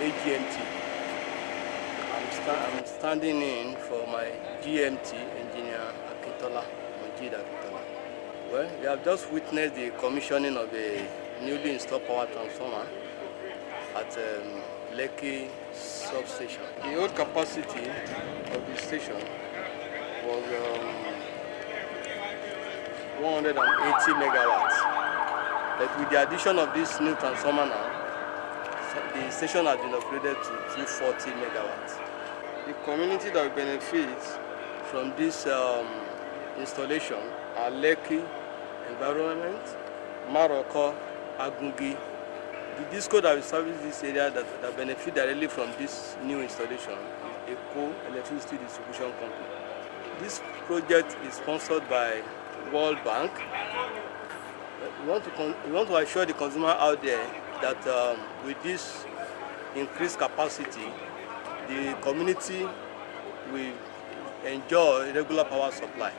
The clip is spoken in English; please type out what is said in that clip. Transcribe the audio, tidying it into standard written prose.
AGMT. I'm standing in for my GMT engineer Akintola. Well, we have just witnessed the commissioning of a newly installed power transformer at Lekki Substation. The old capacity of the station was 180 megawatts. But with the addition of this new transformer now, the station has been upgraded to 240 megawatts. The community that will benefit from this installation are Lekki environment, Maroko, Agungi. The disco that will service this area that benefit directly from this new installation is Eko Electricity Distribution Company. This project is sponsored by World Bank. We want to assure the consumer out there that with this increased capacity, the community will enjoy regular power supply.